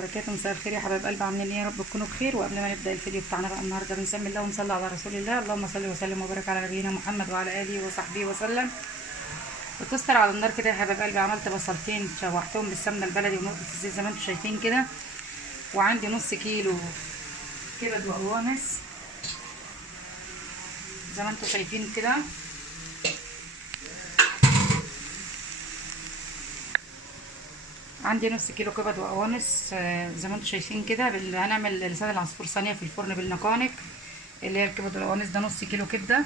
وبركاته. مساء الخير يا حبايب قلبي، عاملين ايه؟ يا رب تكونوا بخير. وقبل ما نبدا الفيديو بتاعنا بقى النهارده بنسمي الله ونصلي على رسول الله. اللهم صل وسلم وبارك على نبينا محمد وعلى اله وصحبه وسلم. وتستر على النار كده يا حبايب قلبي. عملت بصلتين شوحتهم بالسمنه البلدي ونقطه الزيت زي ما انتم شايفين كده. وعندي نص كيلو كبد وقوانص زي ما انتم شايفين كده. عندي نص كيلو كبد وقوانص زي ما انتم شايفين كده. هنعمل لسان العصفور صينيه في الفرن بالنقانق، اللي هي الكبد والقوانص. ده نص كيلو كبده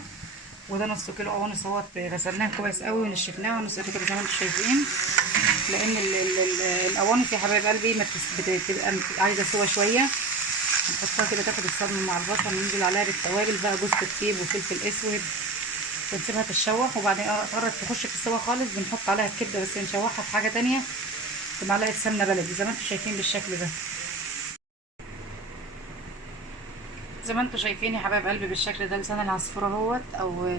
وده نص كيلو قوانص اهوت. غسلناها كويس قوي ونشفناها نص كيلو زي ما انتم شايفين، لان القوانص يا حبايب قلبي بتبقى عايزه سوا شويه. نحطها كده تاخد الصدمه مع البصل، ننزل عليها بالتوابل بقى، جوز الطيب وفلفل اسود، ونسيبها تتشوح. وبعدين قربت تخش في السوا خالص بنحط عليها الكبده، بس نشوحها في حاجه تانيه بمعلقه سمنه بلدي زي ما انتم شايفين بالشكل ده. زي ما انتم شايفين يا حبايب قلبي بالشكل ده لسان العصفور اهوت، او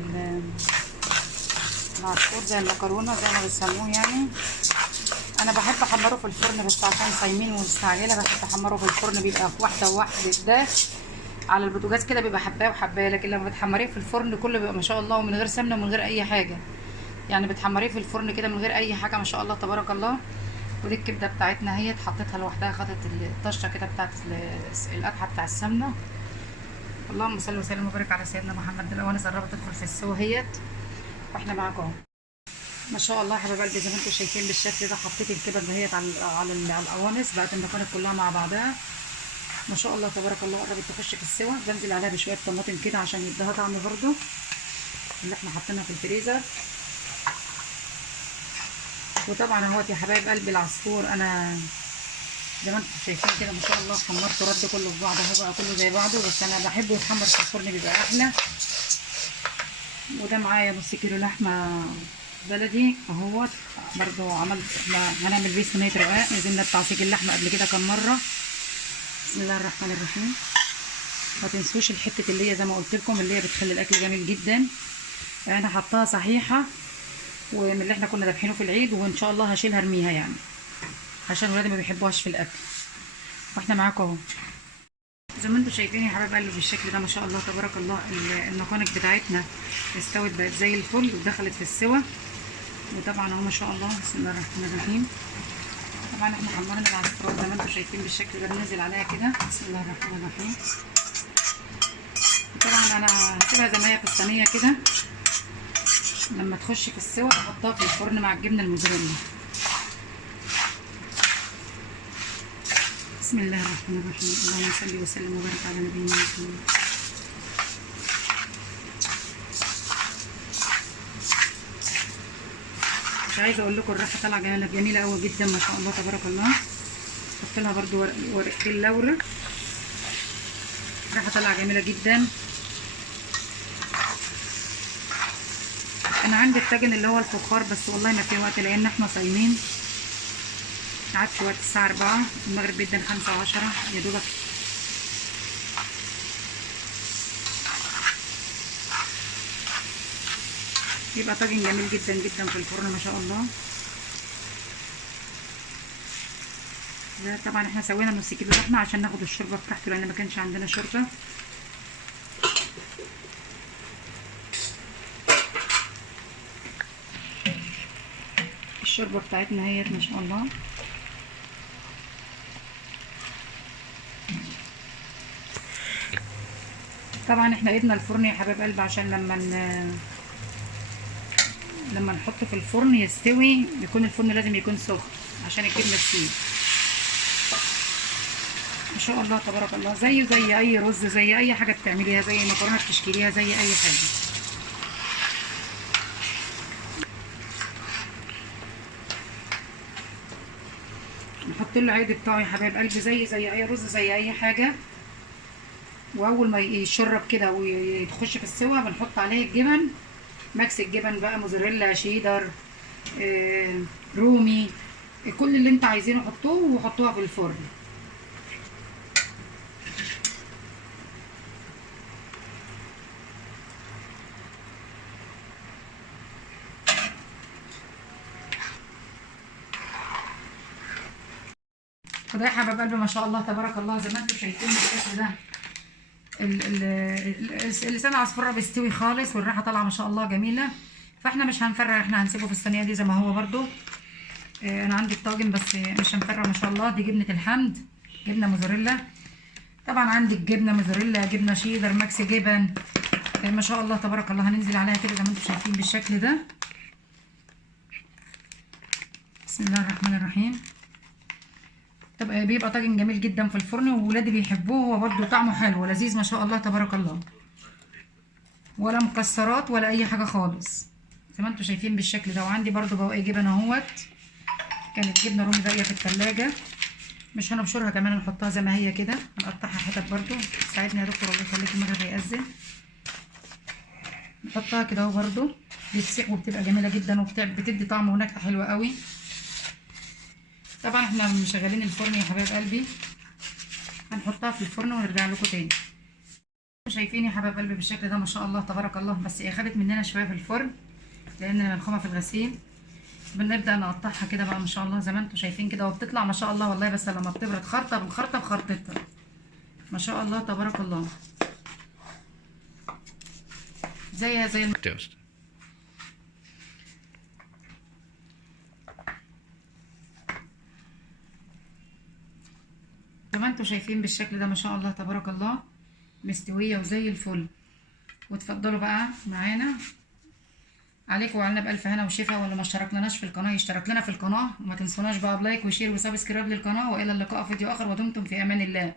العصفور زي المكرونه زي ما بيسموه يعني. انا بحب احمره في الفرن، بس عشان صايمين ومستعجله بحب احمره في الفرن، بيبقى واحده وواحده. ده على البوتاجاز كده بيبقى حبايه وحبايه، لكن لما بتحمريه في الفرن كله بيبقى ما شاء الله، ومن غير سمنه ومن غير اي حاجه. يعني بتحمريه في الفرن كده من غير اي حاجه، ما شاء الله تبارك الله. ودي الكبده بتاعتنا هي حطيتها لوحدها، خدت الطشه كده بتاعت القطعه بتاع السمنه. اللهم صل وسلم وبارك على سيدنا محمد. القوانص قربت تدخل في السوا اهيت، واحنا معاكم اهو. ما شاء الله يا حبايب قلبي زي ما انتم شايفين بالشكل ده. حطيت الكبد دهيت على القوانص، بقت المكونات كلها مع بعضها ما شاء الله تبارك الله. قربت تخش في السوا، بنزل عليها بشويه طماطم كده عشان يديها طعم برده، اللي احنا حاطينها في الفريزر. وطبعا اهوت يا حبايب قلبي العصفور، انا زي ما انتم شايفين كده ما شاء الله حمرته رد كله في بعضه اهو، بقى كله زي بعضه، بس انا بحبه يتحمر في الفرن بيبقى احلى. وده معايا نص كيلو لحمه بلدي اهوت برضو. عملت هنعمل بيه صينيه رقاق، نزلنا بتعصيج اللحمه قبل كده كام مره. بسم الله الرحمن الرحيم. ما تنسوش الحته اللي هي زي ما قلت لكم، اللي هي بتخلي الاكل جميل جدا. انا حطاها صحيحه، ومن اللي احنا كنا ذابحينه في العيد، وان شاء الله هشيلها ارميها يعني، عشان ولادي ما بيحبوهاش في الاكل. واحنا معاكم اهو زي ما انتم شايفين يا حبايب قلبي بالشكل ده ما شاء الله تبارك الله. النقانق بتاعتنا استوت بقت زي الفل ودخلت في السوا. وطبعا اهو ما شاء الله بسم الله الرحمن الرحيم. طبعا احنا حمرنا العصفور زي ما انتم شايفين بالشكل ده، بننزل عليها كده بسم الله الرحمن الرحيم. طبعا انا هسيبها زي ما هي في الصينيه كده، لما تخش في السوا احطها في الفرن مع الجبنه الموزاريلا. بسم الله الرحمن الرحيم. اللهم صل وسلم وبارك على نبينا محمد. مش عايزه اقول لكم الريحه طالعه جميله قوي جدا ما شاء الله تبارك الله. حط لها برده ورقتين لورا، الريحه طالعه جميله جدا. انا عندي الطاجن اللي هو الفخار، بس والله ما في وقت لان احنا صايمين. قعدت وقت الساعه 4 المغرب بيدن 5:10 يا دوبك. يبقى طاجن جميل جدا جدا في الفرن ما شاء الله. ده طبعا احنا سوينا نص كيلو لحمه عشان ناخد الشوربه بتاعته، لان ما كانش عندنا شوربه. الشوربه بتاعتنا اهيت ما شاء الله. طبعا احنا ايدنا الفرن يا حبايب قلبي عشان لما نحطه في الفرن يستوي، يكون الفرن لازم يكون سخن عشان الجبنه تسيح. ما شاء الله تبارك الله، زيه زي اي رز، زي اي حاجه بتعمليها، زي مكرونه بتشكيليها، زي اي حاجه. نحط له العيد بتاعه يا حبايب قلبي زي اي رز، زي اي حاجه. واول ما يشرب كده ويخش في السوا بنحط عليه الجبن، ماكس الجبن بقى، موزاريلا، شيدر، رومي، كل اللي انت عايزينه حطوه وحطوها في الفرن. وده يا حبايب قلبي ما شاء الله تبارك الله زي ما انتم شايفين بالشكل ده. لسان العصفورة بيستوي خالص والريحه طالعه ما شاء الله جميله. فاحنا مش هنفرق، احنا هنسيبه في الصينيه دي زي ما هو برده. انا عندي الطاجن بس مش هنفرق. ما شاء الله دي جبنه الحمد، جبنه موزاريلا. طبعا عندك جبنه موزاريلا، جبنه شيدر، ماكس جبن. ما شاء الله تبارك الله. هننزل عليها كده زي ما انتم شايفين بالشكل ده. بسم الله الرحمن الرحيم. طب بيبقى طاجن جميل جدا في الفرن وولادي بيحبوه. هو برده طعمه حلو ولذيذ ما شاء الله تبارك الله، ولا مكسرات ولا اي حاجه خالص زي ما انتم شايفين بالشكل ده. وعندي برده بواقي جبن اهوت، كانت جبنه رومي باقيه في الثلاجه، مش هنبشرها كمان، هنحطها زي ما هي كده، هنقطعها حتت برده. ساعدني يا دكتور الله يخليك، المغرب هيأذن. نحطها كده اهو برده، بتسيح وبتبقى جميله جدا وبتدي طعم ونكهه حلوه قوي. طبعا احنا مشغلين الفرن يا حبايب قلبي، هنحطها في الفرن ونرجع لكم تاني. شايفين يا حبايب قلبي بالشكل ده ما شاء الله تبارك الله. بس هي خدت مننا شويه في الفرن لان منخومه في الغسيل. بنبدا نقطعها كده بقى ما شاء الله زي ما انتم شايفين كده، وبتطلع ما شاء الله والله. بس لما بتبرد خرطه بالخرطه بخرطتها ما شاء الله تبارك الله، زي زي ما انتم شايفين بالشكل ده ما شاء الله تبارك الله، مستويه وزي الفل. وتفضلوا بقى معانا. عليكم وعلينا بألف هنا وشفا. واللي ما اشتركناش في القناه يشترك لنا في القناه، وما تنسوناش بقى بلايك وشير وسبسكرايب للقناه. والى اللقاء في فيديو اخر، ودمتم في امان الله.